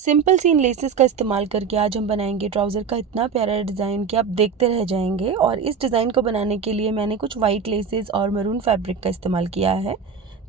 Simple सी इन laces का इस्तेमाल करके आज हम बनाएंगे ट्राउज़र का इतना प्यारा डिज़ाइन कि आप देखते रह जाएंगे। और इस डिज़ाइन को बनाने के लिए मैंने कुछ वाइट लेसेस और मैरून फैब्रिक का इस्तेमाल किया है।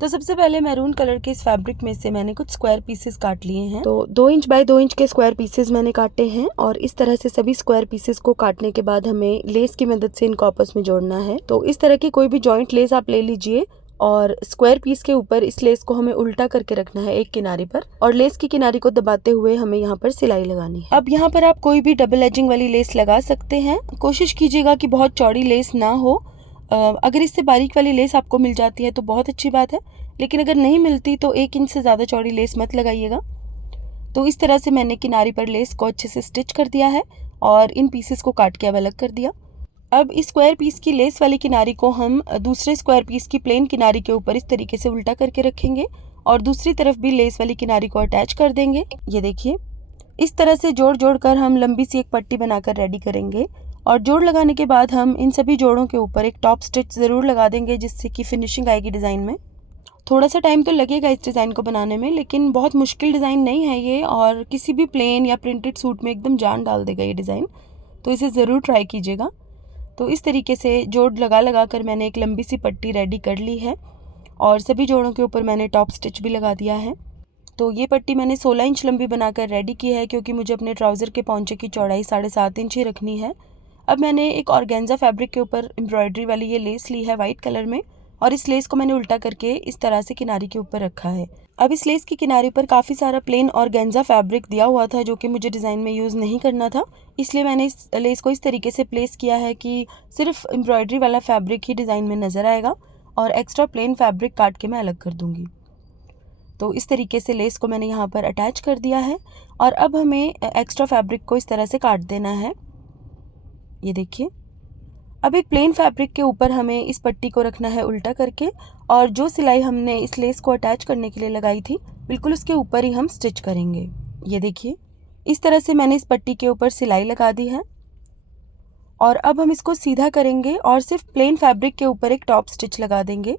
तो सबसे पहले मैरून कलर के इस फैब्रिक में से मैंने कुछ स्क्वायर पीसेस काट लिए हैं। तो 2 इंच बाय 2 इंच के स्क्वायर पीसेस मैंने काटे हैं और इस तरह से सभी स्क्वायर पीसेस को काटने के बाद हमें लेस की मदद से इनको आपस में जोड़ना है। तो इस तरह की कोई भी जॉइंट लेस आप ले लीजिए और स्क्वायर पीस के ऊपर इस लेस को हमें उल्टा करके रखना है एक किनारे पर और लेस की किनारे को दबाते हुए हमें यहाँ पर सिलाई लगानी है। अब यहाँ पर आप कोई भी डबल एजिंग वाली लेस लगा सकते हैं। कोशिश कीजिएगा कि बहुत चौड़ी लेस ना हो। अगर इससे बारीक वाली लेस आपको मिल जाती है तो बहुत अच्छी बात है, लेकिन अगर नहीं मिलती तो 1 इंच से ज़्यादा चौड़ी लेस मत लगाइएगा। तो इस तरह से मैंने किनारे पर लेस को अच्छे से स्टिच कर दिया है और इन पीसेस को काट के अब अलग कर दिया। अब इस स्क्वायर पीस की लेस वाली किनारी को हम दूसरे स्क्वायर पीस की प्लेन किनारी के ऊपर इस तरीके से उल्टा करके रखेंगे और दूसरी तरफ भी लेस वाली किनारी को अटैच कर देंगे। ये देखिए, इस तरह से जोड़ जोड़ कर हम लंबी सी एक पट्टी बनाकर रेडी करेंगे और जोड़ लगाने के बाद हम इन सभी जोड़ों के ऊपर एक टॉप स्टिच ज़रूर लगा देंगे जिससे कि फिनिशिंग आएगी डिज़ाइन में। थोड़ा सा टाइम तो लगेगा इस डिज़ाइन को बनाने में, लेकिन बहुत मुश्किल डिज़ाइन नहीं है ये और किसी भी प्लेन या प्रिंटेड सूट में एकदम जान डाल देगा ये डिज़ाइन। तो इसे ज़रूर ट्राई कीजिएगा। तो इस तरीके से जोड़ लगा कर मैंने एक लंबी सी पट्टी रेडी कर ली है और सभी जोड़ों के ऊपर मैंने टॉप स्टिच भी लगा दिया है। तो ये पट्टी मैंने 16 इंच लंबी बनाकर रेडी की है क्योंकि मुझे अपने ट्राउज़र के पौंचे की चौड़ाई 7.5 इंच ही रखनी है। अब मैंने एक ऑर्गेन्जा फैब्रिक के ऊपर एम्ब्रॉयडरी वाली ये लेस ली है वाइट कलर में और इस लेस को मैंने उल्टा करके इस तरह से किनारी के ऊपर रखा है। अब इस लेस की किनारे पर काफ़ी सारा प्लेन ऑर्गेन्जा फैब्रिक दिया हुआ था जो कि मुझे डिज़ाइन में यूज़ नहीं करना था, इसलिए मैंने इस लेस को इस तरीके से प्लेस किया है कि सिर्फ एम्ब्रॉयडरी वाला फैब्रिक ही डिज़ाइन में नज़र आएगा और एक्स्ट्रा प्लेन फैब्रिक काट के मैं अलग कर दूँगी। तो इस तरीके से लेस को मैंने यहाँ पर अटैच कर दिया है और अब हमें एक्स्ट्रा फैब्रिक को इस तरह से काट देना है। ये देखिए, अब एक प्लेन फैब्रिक के ऊपर हमें इस पट्टी को रखना है उल्टा करके और जो सिलाई हमने इस लेस को अटैच करने के लिए लगाई थी बिल्कुल उसके ऊपर ही हम स्टिच करेंगे। ये देखिए, इस तरह से मैंने इस पट्टी के ऊपर सिलाई लगा दी है और अब हम इसको सीधा करेंगे और सिर्फ प्लेन फैब्रिक के ऊपर एक टॉप स्टिच लगा देंगे।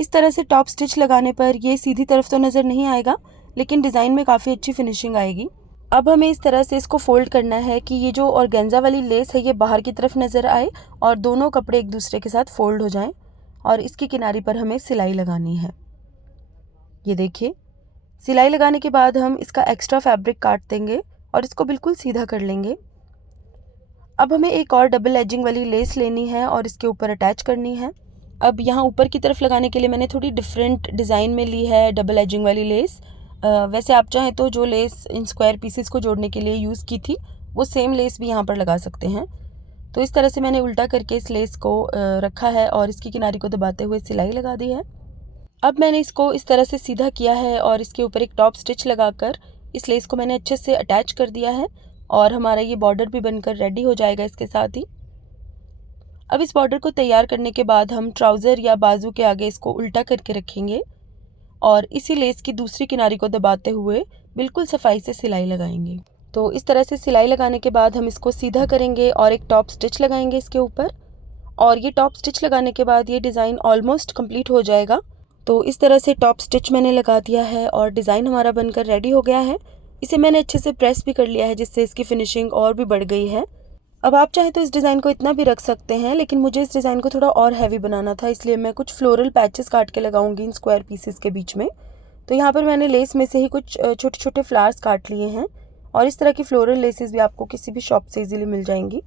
इस तरह से टॉप स्टिच लगाने पर ये सीधी तरफ तो नज़र नहीं आएगा, लेकिन डिज़ाइन में काफ़ी अच्छी फिनिशिंग आएगी। अब हमें इस तरह से इसको फोल्ड करना है कि ये जो ऑर्गेन्जा वाली लेस है ये बाहर की तरफ नज़र आए और दोनों कपड़े एक दूसरे के साथ फोल्ड हो जाएं और इसकी किनारी पर हमें सिलाई लगानी है। ये देखिए, सिलाई लगाने के बाद हम इसका एक्स्ट्रा फैब्रिक काट देंगे और इसको बिल्कुल सीधा कर लेंगे। अब हमें एक और डबल एजिंग वाली लेस लेनी है और इसके ऊपर अटैच करनी है। अब यहाँ ऊपर की तरफ लगाने के लिए मैंने थोड़ी डिफरेंट डिज़ाइन में ली है डबल एजिंग वाली लेस। वैसे आप चाहें तो जो लेस इन स्क्वायर पीसेस को जोड़ने के लिए यूज़ की थी वो सेम लेस भी यहाँ पर लगा सकते हैं। तो इस तरह से मैंने उल्टा करके इस लेस को रखा है और इसकी किनारी को दबाते हुए सिलाई लगा दी है। अब मैंने इसको इस तरह से सीधा किया है और इसके ऊपर एक टॉप स्टिच लगाकर इस लेस को मैंने अच्छे से अटैच कर दिया है और हमारा ये बॉर्डर भी बनकर रेडी हो जाएगा इसके साथ ही। अब इस बॉर्डर को तैयार करने के बाद हम ट्राउज़र या बाजू के आगे इसको उल्टा करके रखेंगे और इसी लेस की दूसरी किनारी को दबाते हुए बिल्कुल सफाई से सिलाई लगाएंगे। तो इस तरह से सिलाई लगाने के बाद हम इसको सीधा करेंगे और एक टॉप स्टिच लगाएंगे इसके ऊपर और ये टॉप स्टिच लगाने के बाद ये डिज़ाइन ऑलमोस्ट कंप्लीट हो जाएगा। तो इस तरह से टॉप स्टिच मैंने लगा दिया है और डिज़ाइन हमारा बनकर रेडी हो गया है। इसे मैंने अच्छे से प्रेस भी कर लिया है जिससे इसकी फिनिशिंग और भी बढ़ गई है। अब आप चाहें तो इस डिज़ाइन को इतना भी रख सकते हैं, लेकिन मुझे इस डिज़ाइन को थोड़ा और हैवी बनाना था, इसलिए मैं कुछ फ्लोरल पैचेस काट के लगाऊंगी इन स्क्वायर पीसेस के बीच में। तो यहाँ पर मैंने लेस में से ही कुछ छोटे छोटे फ्लावर्स काट लिए हैं और इस तरह की फ्लोरल लेसेस भी आपको किसी भी शॉप से इजीली मिल जाएंगी।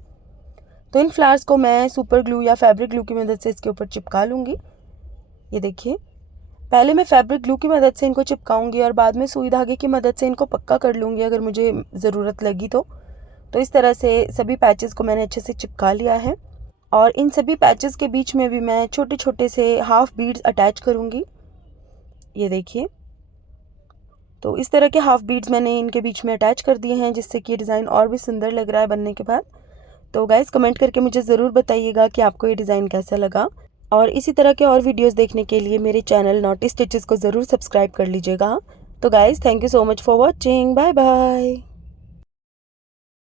तो इन फ्लावर्स को मैं सुपर ग्लू या फैब्रिक ग्लू की मदद से इसके ऊपर चिपका लूँगी। ये देखिए, पहले मैं फैब्रिक ग्लू की मदद से इनको चिपकाऊंगी और बाद में सुई धागे की मदद से इनको पक्का कर लूँगी अगर मुझे ज़रूरत लगी तो। इस तरह से सभी पैचेस को मैंने अच्छे से चिपका लिया है और इन सभी पैचेस के बीच में भी मैं छोटे छोटे से हाफ बीड्स अटैच करूँगी। ये देखिए, तो इस तरह के हाफ बीड्स मैंने इनके बीच में अटैच कर दिए हैं जिससे कि ये डिज़ाइन और भी सुंदर लग रहा है बनने के बाद। तो गाइज़, कमेंट करके मुझे ज़रूर बताइएगा कि आपको ये डिज़ाइन कैसा लगा और इसी तरह के और वीडियोस देखने के लिए मेरे चैनल नॉटी स्टिचेस को ज़रूर सब्सक्राइब कर लीजिएगा। तो guys, thank you so much for watching. Bye bye.